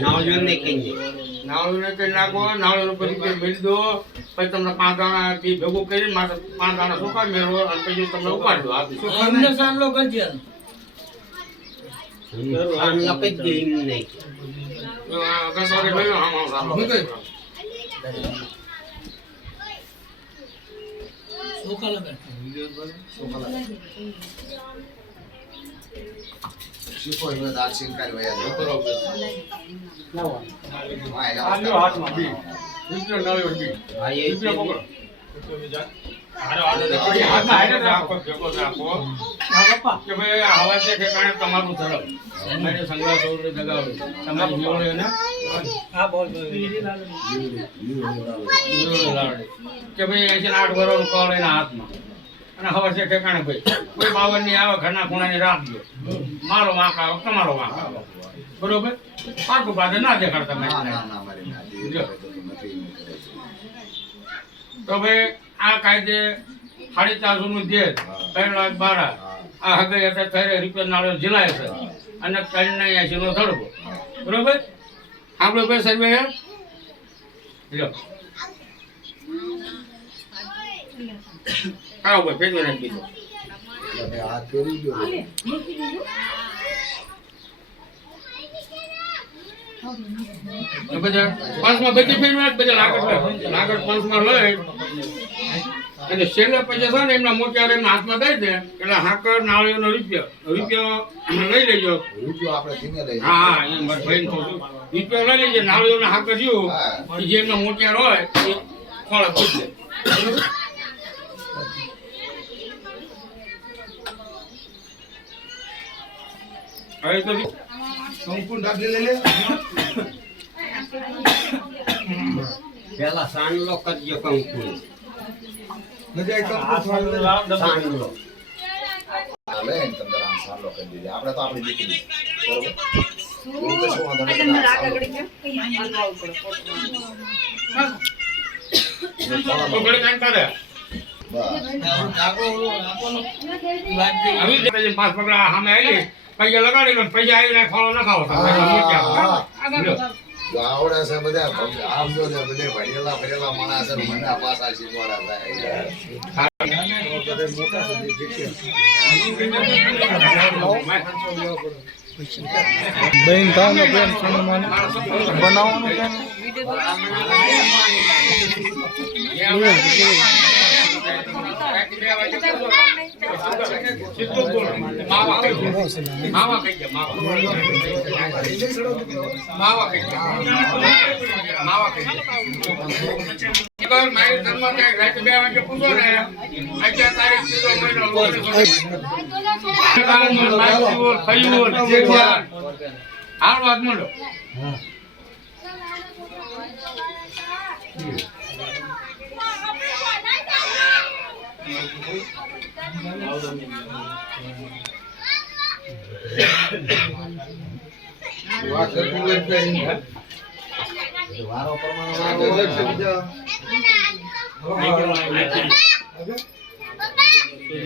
નાવલું નહીં કઈ નાખો, નાવલું પછી મેળી દો, પછી તમને 5 દાણા ભેગું કરી 5 દાણા સુકા મેળવો અને પછી તમને ઉપાડી દો. અમને સાંભળો કરજે તમારું ધરમ સંગ્રહ તમારી કે ભાઈ 8 વર્ષનું કળ એના હાથમાં અને હવે છે ઠેકાણે ભાઈ કોઈ 52 ની આવે ઘરના ખૂણાની રાખજો. મારો વાંક આવે તમારો વાંક આવે બરોબર. પાકું પાછે ના દેખાડતા. તો ભાઈ આ કાયદે 450 નું દેત 3,12,000 આ હગાઈ અત્યારે રૂપિયા નાળો જિલ્લાય છે અને 3,80 નો ધડકો બરોબર. આપણે ભાઈ સર્વે લો આવો ભાઈ ભેગો નાખી દીધો. બધા 5માં બધી ફેરવા બધા લાગડ 5માં લઈ અને છેલ્લે પછી છે ને એમના મોટિયાર એમના હાથમાં દઈ દે એટલે હાકર નાળીઓનો રૂપિયો લઈ લેજો. હા એમ ભાઈ રૂપિયો લઈ લેજો. નાળીઓનો હાકર જ્યું જે એમના મોટિયાર હોય એ ખોળે પૂછે. હવે તો સંપૂર્ણ દાખલે લઈ લે. પેલા સાંડલો કરજો કંકુ સાંડલો હાલે ને તમને આમ સાંડલો કરી દીધે. આપણે તો આપણી દીકરી બરોબર. 5 પગલા સામે આવી પૈસા લગાડી લો. પૈસા આવીને ખોળો ન ખાવો. આવડે છે બધા આમ જો બધે ભણેલા ભણેલા માણસ છે મને પાછા શીખવાડા બેન થાવનો પ્રેમ સન્માન બનાવવાનું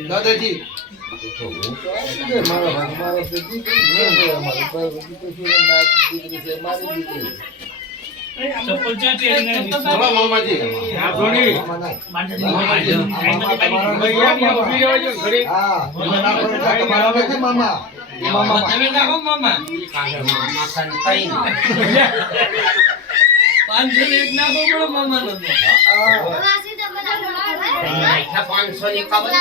દાદાજી ચપ્પલ ચાટી મામાજી મામા તમે નાખો મામા 500 એક નાખો બરો મામા નો 500 ની કવર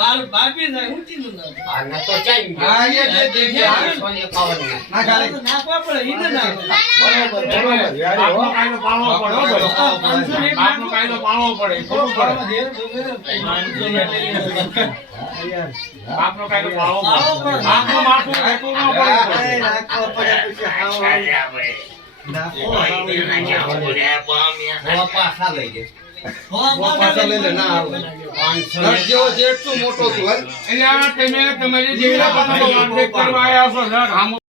માર બાપી જાય ઊંચી નું આ ન તો ચાઈ હા એ દેખે 500 ની કવર ના ખાલી નાખવા પડે ઈને નાખો બરોબર આપનો કાયદો પાળવો પડે. 500 એક આપનો કાયદો પાળવો પડે. ખબર પડે. આપનો કાયદો પાળવો પડે. આપનો માથું હેતું ન પડે. નાખવા પડે પછી હાવ પાછા લઈ ગયો પાછા લઈ લે ના આવે 500 જેવો જેટલું મોટો તું એટલે તમે જે દેવરા પતંગો કરવા આવ્યા છો